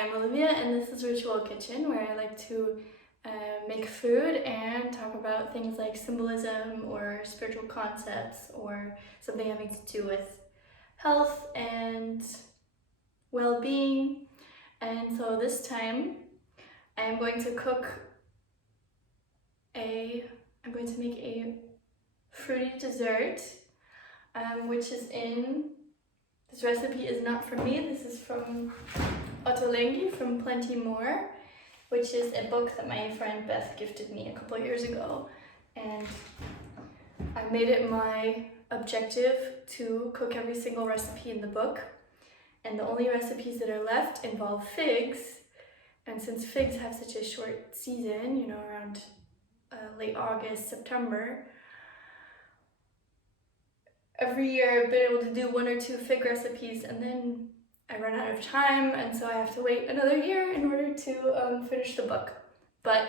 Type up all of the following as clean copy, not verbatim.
I'm Olivia, and this is Ritual Kitchen, where I like to make food and talk about things like symbolism or spiritual concepts or something having to do with health and well-being. And so this time I'm going to make a fruity dessert, which is this recipe is not from me. This is from Ottolenghi from Plenty More, which is a book that my friend Beth gifted me a couple of years ago. And I made it my objective to cook every single recipe in the book. And the only recipes that are left involve figs. And since figs have such a short season, around late August, September, every year I've been able to do 1 or 2 fig recipes, and then I run out of time, and so I have to wait another year in order to finish the book. But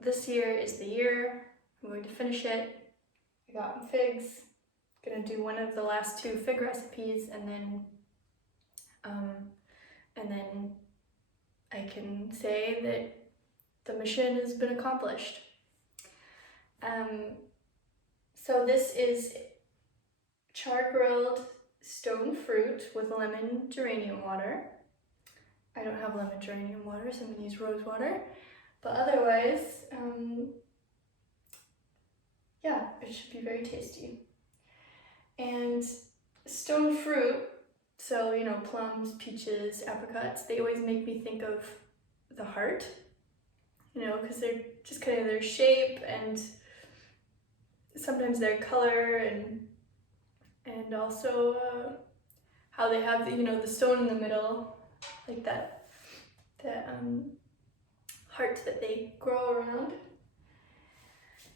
this year is the year. I'm going to finish it. I got figs. I'm gonna do one of the last 2 fig recipes, and then I can say that the mission has been accomplished. So this is char-grilled stone fruit with lemon geranium water. I don't have lemon geranium water, so I'm going to use rose water. But otherwise, yeah, it should be very tasty. And stone fruit, so plums, peaches, apricots, they always make me think of the heart, because they're just kind of their shape and sometimes their color and also how they have the stone in the middle, like that heart that they grow around.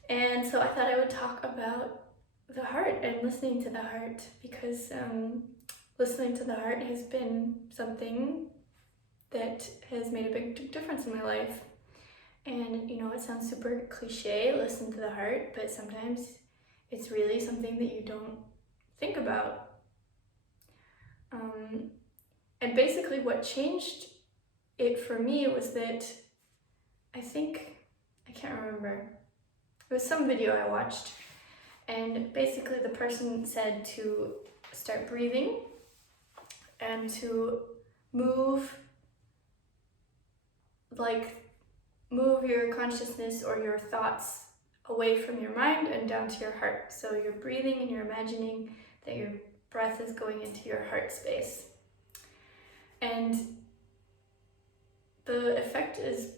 And so I thought I would talk about the heart and listening to the heart, because listening to the heart has been something that has made a big difference in my life. And it sounds super cliche, listen to the heart, but sometimes it's really something that you don't think about. And basically what changed it for me was that I can't remember, it was some video I watched, and basically the person said to start breathing and to move your consciousness or your thoughts away from your mind and down to your heart. So you're breathing and you're imagining that your breath is going into your heart space. And the effect is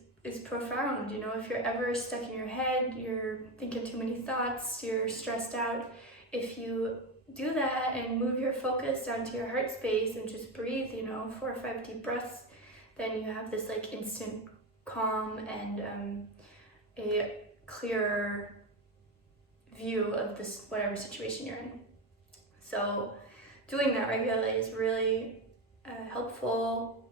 profound. If you're ever stuck in your head, you're thinking too many thoughts, you're stressed out, if you do that and move your focus down to your heart space and just breathe, 4 or 5 deep breaths, then you have this instant calm and a clearer view of this whatever situation you're in. So doing that regularly is really helpful.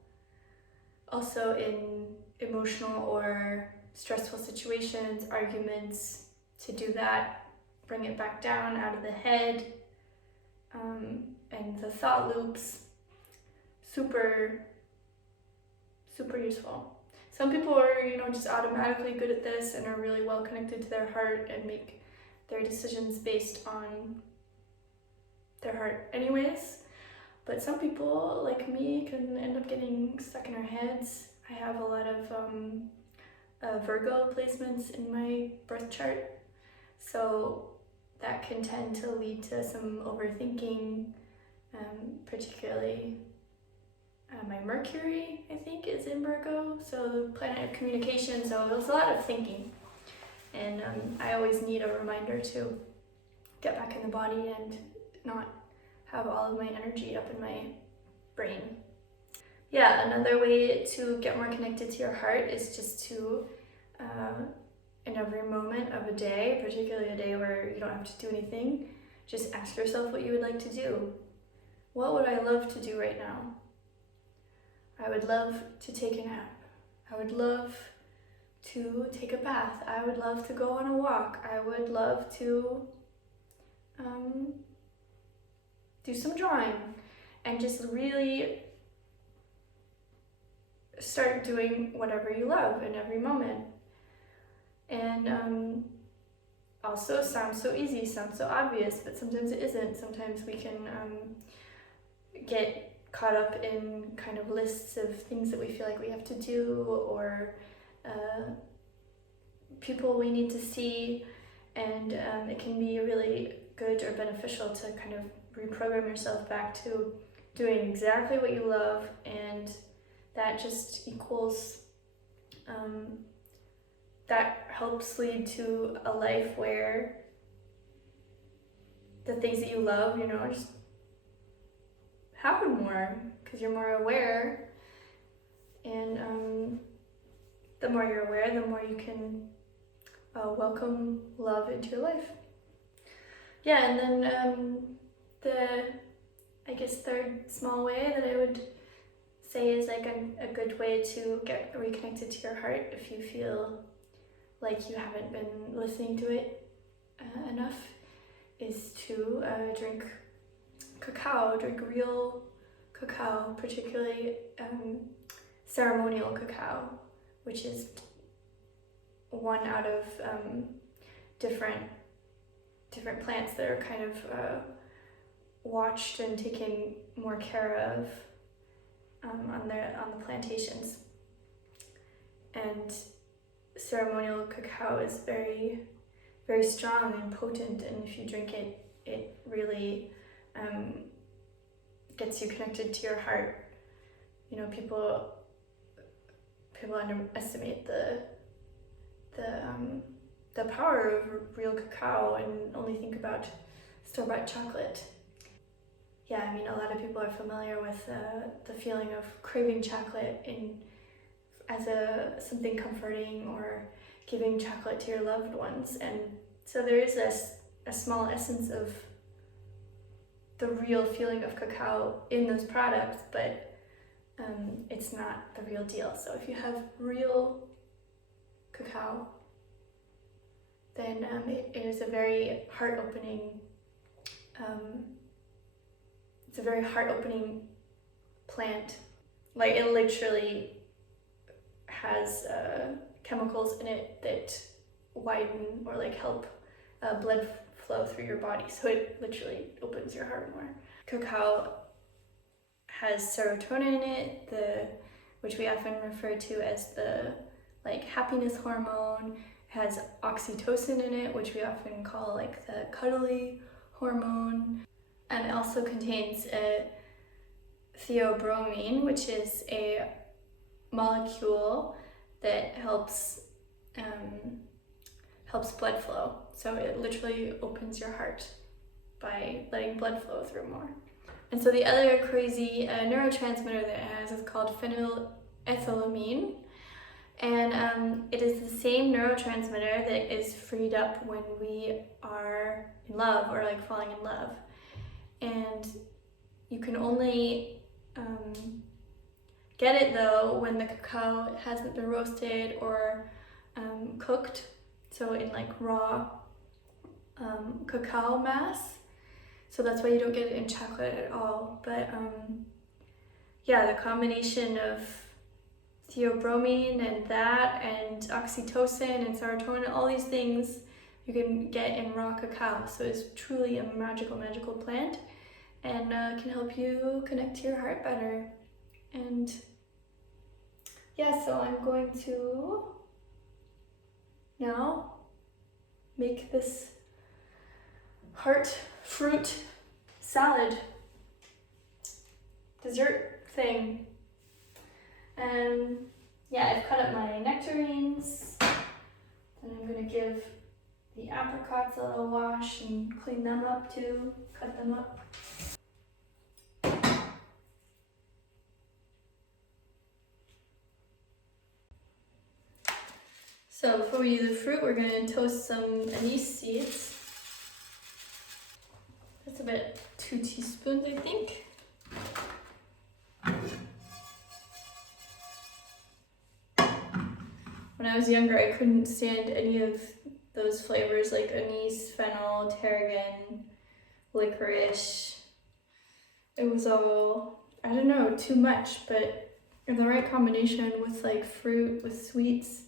Also in emotional or stressful situations, arguments, to do that, bring it back down out of the head, and the thought loops, super useful. Some people are, just automatically good at this and are really well connected to their heart and make their decisions based on their heart anyways. But some people, like me, can end up getting stuck in our heads. I have a lot of Virgo placements in my birth chart, so that can tend to lead to some overthinking, particularly my Mercury, I think, is in Virgo, so the planet of communication, so there's a lot of thinking. And I always need a reminder to get back in the body and not have all of my energy up in my brain. Yeah, another way to get more connected to your heart is just to, in every moment of a day, particularly a day where you don't have to do anything, just ask yourself what you would like to do. What would I love to do right now? I would love to take a nap. I would love to take a bath. I would love to go on a walk. I would love to do some drawing, and just really start doing whatever you love in every moment. And also sounds so easy, sounds so obvious, but sometimes it isn't. Sometimes we can get caught up in kind of lists of things that we feel like we have to do, or people we need to see, and it can be really good or beneficial to kind of reprogram yourself back to doing exactly what you love, and that just equals, that helps lead to a life where the things that you love, just happen more, because you're more aware, and the more you're aware, the more you can welcome love into your life. Yeah, and then the, I guess, third small way that I would say is like a good way to get reconnected to your heart if you feel like you haven't been listening to it enough, is to drink cacao, drink real cacao, particularly ceremonial cacao, which is one out of different plants that are kind of watched and taken more care of on the plantations. And ceremonial cacao is very, very strong and potent, and if you drink it, it really gets you connected to your heart. People underestimate the power of real cacao and only think about store-bought chocolate. Yeah, I mean, a lot of people are familiar with the feeling of craving chocolate as something comforting, or giving chocolate to your loved ones. And so there is a small essence of the real feeling of cacao in those products, but it's not the real deal. So if you have real cacao, then it is a very heart-opening, it's a very heart-opening plant. Like, it literally has chemicals in it that widen or like help blood flow through your body. So it literally opens your heart more. Cacao has serotonin in it, which we often refer to as the like happiness hormone. It has oxytocin in it, which we often call like the cuddly hormone. And it also contains a theobromine, which is a molecule that helps blood flow. So it literally opens your heart by letting blood flow through more. And so the other crazy neurotransmitter that it has is called phenylethylamine. And it is the same neurotransmitter that is freed up when we are in love, or like falling in love. And you can only get it though when the cacao hasn't been roasted or cooked, so in like raw cacao mass. So that's why you don't get it in chocolate at all. But yeah, the combination of theobromine and that, and oxytocin and serotonin, all these things you can get in raw cacao. So it's truly a magical plant, and can help you connect to your heart better. And yeah, so I'm going to now make this heart fruit salad dessert thing. And yeah, I've cut up my nectarines, and I'm gonna give the apricots a little wash and clean them up too, cut them up. So before we do the fruit, we're going to toast some anise seeds. That's about 2 teaspoons, I think. When I was younger, I couldn't stand any of those flavors like anise, fennel, tarragon, licorice. It was all, I don't know, too much, but and the right combination with like fruit, with sweets.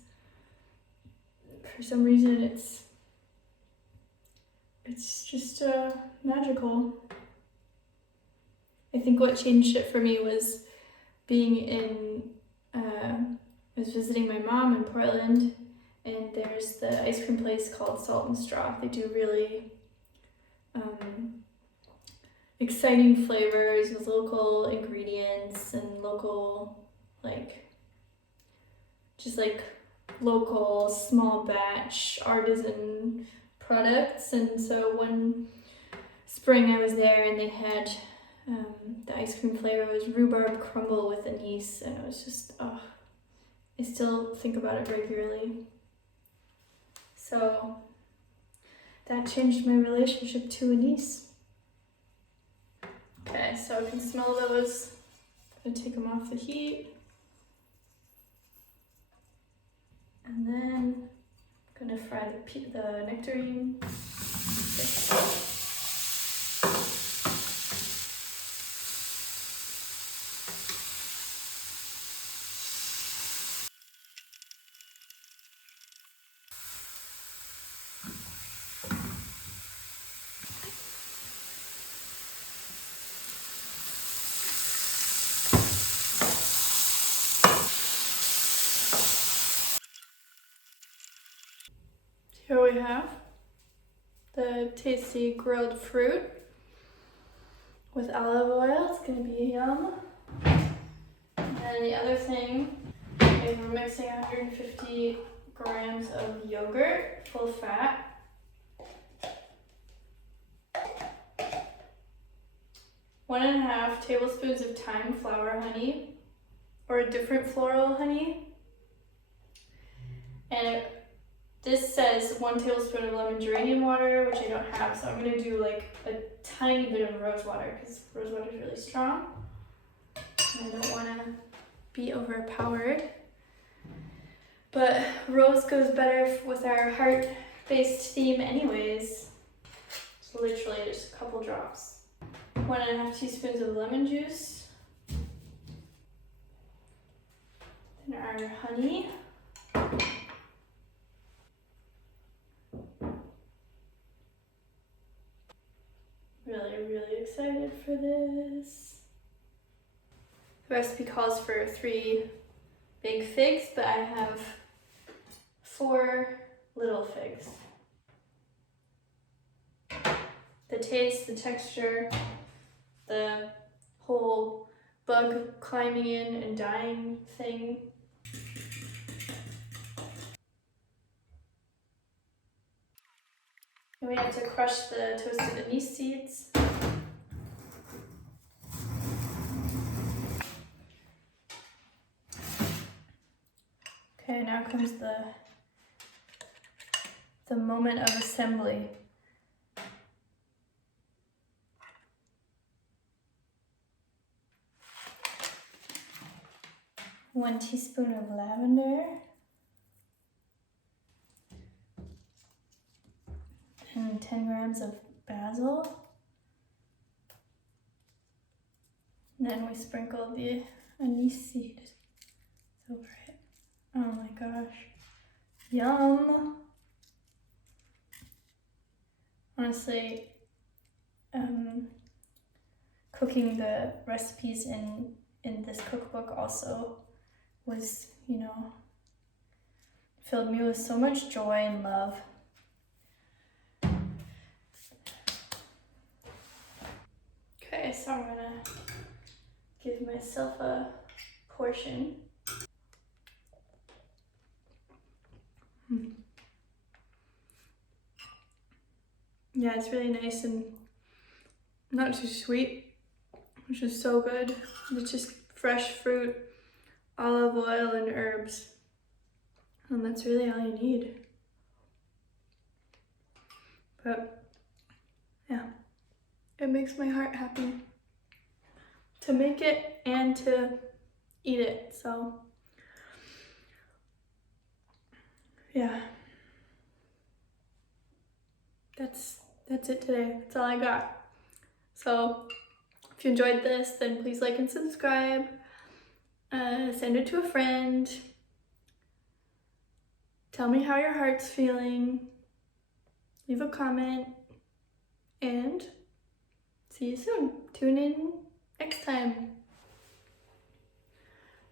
For some reason it's just magical. I think what changed it for me was being in, I was visiting my mom in Portland, and there's the ice cream place called Salt and Straw. They do really exciting flavors with local ingredients and local, like, just like local small batch artisan products. And so one spring I was there and they had the ice cream flavor was rhubarb crumble with anise, and it was just, oh, I still think about it regularly. So that changed my relationship to anise. Okay, so I can smell those. I'm gonna take them off the heat. And then I'm gonna fry the nectarine. Here we have the tasty grilled fruit with olive oil. It's gonna be yum. And then the other thing is we're mixing 150 grams of yogurt, full fat. 1.5 tablespoons of thyme flower honey, or a different floral honey. And this says 1 tablespoon of lemon geranium water, which I don't have, so I'm gonna do like a tiny bit of rose water because rose water is really strong. And I don't wanna be overpowered. But rose goes better with our heart-based theme anyways. It's literally just a couple drops. 1.5 teaspoons of lemon juice. Then our honey. Really excited for this. The recipe calls for 3 big figs, but I have 4 little figs. The taste, the texture, the whole bug climbing in and dying thing. And we have to crush the toasted anise seeds. Okay, now comes the moment of assembly. One teaspoon of lavender. And 10 grams of basil. And then we sprinkle the anise seed over it. Oh my gosh. Yum! Honestly, cooking the recipes in this cookbook also was, filled me with so much joy and love. Okay, so I'm gonna give myself a portion. Yeah, it's really nice and not too sweet, which is so good. It's just fresh fruit, olive oil, and herbs. And that's really all you need. But yeah, it makes my heart happy to make it and to eat it. So yeah, that's it today. That's all I got. So if you enjoyed this, then please like and subscribe. Send it to a friend. Tell me how your heart's feeling. Leave a comment. And see you soon. Tune in next time.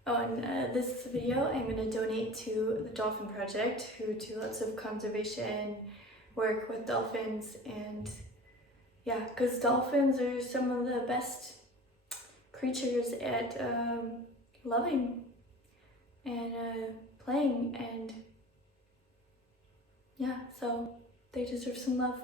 Oh, and this video I'm going to donate to the Dolphin Project, who do lots of conservation work with dolphins. And yeah, because dolphins are some of the best creatures at loving and playing, and yeah, so they deserve some love.